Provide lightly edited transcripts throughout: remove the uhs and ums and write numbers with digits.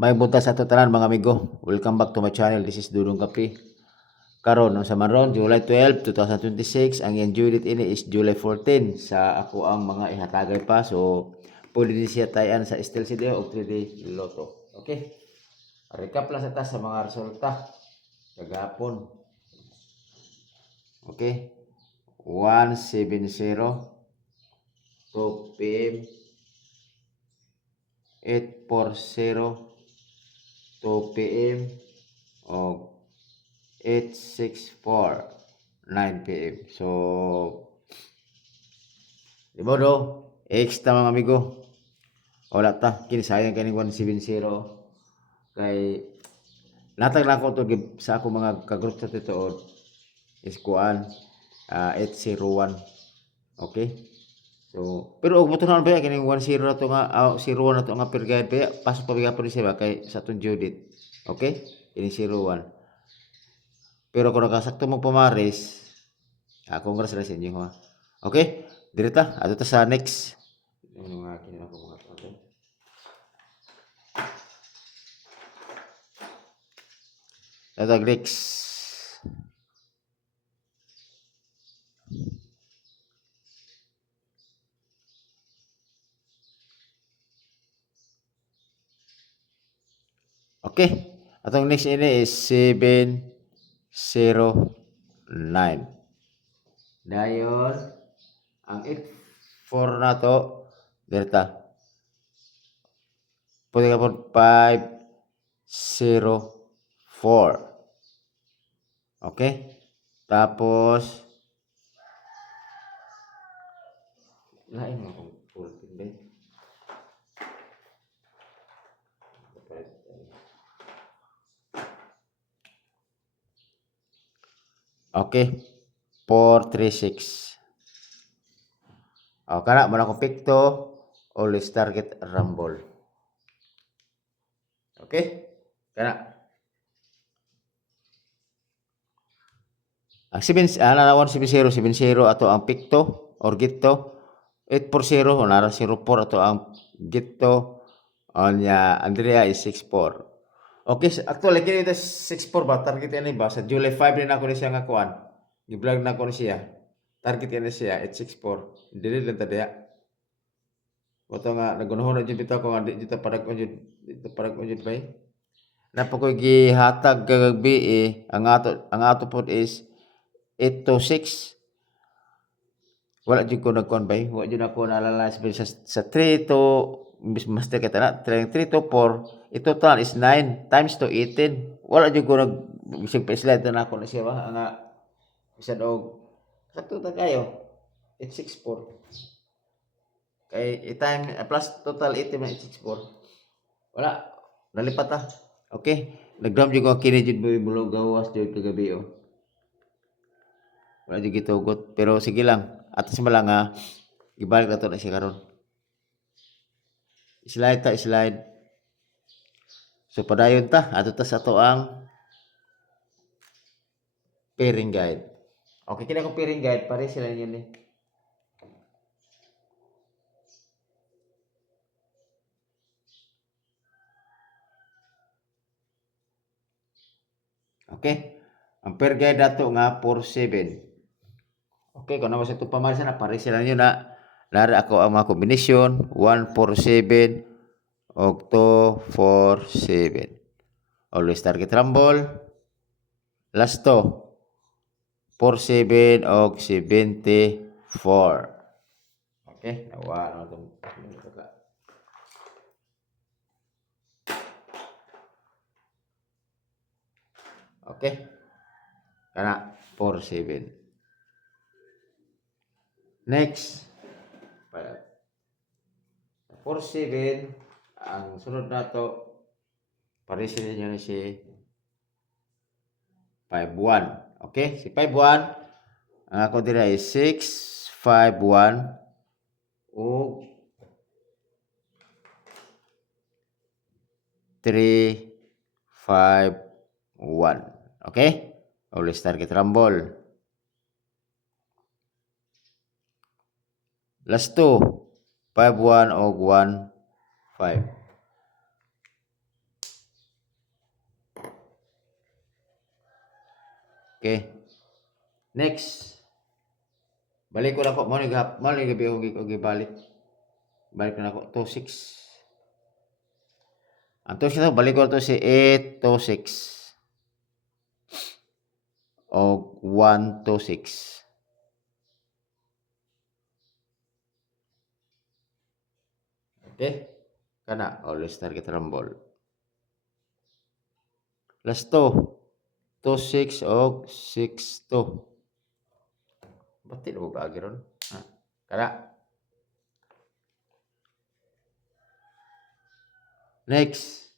May bunta sa tanan mga amigo. Welcome back to my channel. This is Dudong Kapi. Karon sa maron July 12, 2026. Ang yung due date ini is July 14 sa ako ang mga ihatagay pa. So pwede din siya tayan sa Estel CD o 3D Lotto. Okay. Recap lang sa ta sa mga resulta kagapon. Okay. 170 2 PM 840 2 PM o 864 9 PM. So di ba do extra mga amigo, wala ta kini sayang kani 170 kay natag na ko to sa ako mga kagroup sa tituod is kuan 801. Okay. So pero og motunan ba kini 10 na to nga 01 na to nga per guide pa pasok pa biga po siya kay sa tong Judith. Okay? Kini 01. Pero kung nakasakto mo pamaris, congrats na sa inyo ha. Okay? Direta, ato ta sa next. Yung mga kinila ko mga to. Ito next. Okay. Atong next ini is 709. Dayon ang 84 na to direta. Pwede ka po 504. Okay? Tapos lain mo kung 14 ba? Okay. 436. O, kana mo na kong picto, always target rumble. Okay? Kana. Ang 170 ato ang picto or gitto. 840 o nara 04 ato ang gitto. Anya Andrea is 64. Okay, actually kini ito 64 ba target ini ba sa July 5 din ako ni siya nga kuan. Gi-vlog na ko ni siya. Target ini siya 864. Dili lang ta diya. Wato nga nagunahon na jud bitaw ko nga di jud parag unjud bay. Napakoy gihatag kag bi ang ato pod is 826. Wala jud ko nagkuan bay. Wa jud ako naalala sa 3 to master kita na 3 to 4. Ito total is 9 times to 18. Wala jud ko nag bisig pa slide na ako na siya ba nga isad og sakto ta kayo 864. Kay time plus total 18 na 864. Wala nalipat ta. Okay, nagdam jud ko kini jud bulog gawas jud kagabi oh. Wala jud gitugot pero sige lang atas mo lang nga gibalik na to na siya karon. Slide ta slide. So padayon ta ato ta sa ato ang pairing guide. Okay, kina ko pairing guide pare sila yun eh. Okay. Ang pair guide dato nga 47. Okay, kung naman sa ito pamarisa na pare sila yun na lari ako ang mga kombinasyon 147 o 247. Always target rumble. Last to 47 o 74. Okay, nawa na itong okay. Kana 47. Next. 47 ang sunod nato paresin niyo na si 51. Okay, si 51 ang ako dira is 651 o 351. Okay? Always target rumble. Last 2 51 o 15. Okay. Next. Balik ko na ko. Mali gabi ako gibalik. Balik na ako. 2-6. Ang 2-6 balik ko to si 8-2-6. O 1-2-6. Okay. Kana. Always target rumble. Last 2. 2-6 o 6-2. Ba't di na mo baagi ron? Kana. Next.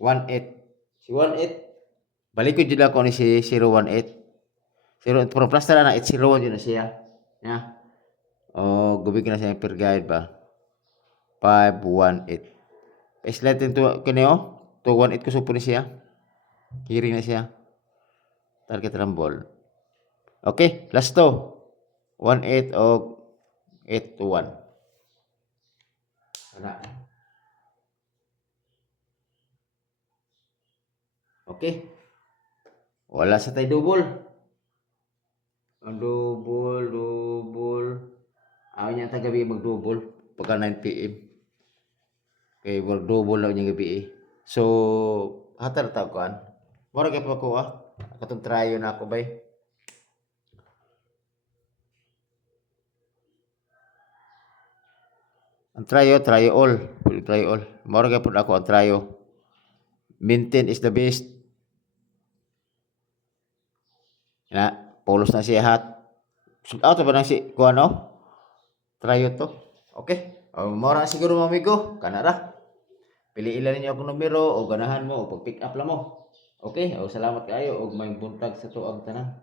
1-8. Si 1-8. Balik ko dyan ako ni si 0-1-8. 0, pero plus tala na 8-0 dyan na siya. Ya. O, gubig na siya yung per guide ba? 5-1-8. Slide din to, kanyo? 2-1-8 ko supo ni siya. Hearing na siya. Target rumble. Okay, last 2. 1-8 o 8-1. Wala. Okay. Wala sa tayo double. Double. Ayaw niya gabi mag-double. Pagka 9 PM. Okay, mag-double na niya gabi. So, hatar takuan. Mora kaya pa ko Katong tryo na ako bay. Ang tryo all. Full tryo all. Mora kaya po ako ang tryo. Maintain is the best. Na, polos na siya hat. Out ba nang si ko ano? Tryo to. Okay. Mora siguro mga amigo. Kanara. Pili ilan ninyo akong numero o ganahan mo o pag-pick up lang mo. Okay? Salamat kayo og may buntag sa tuang tanan.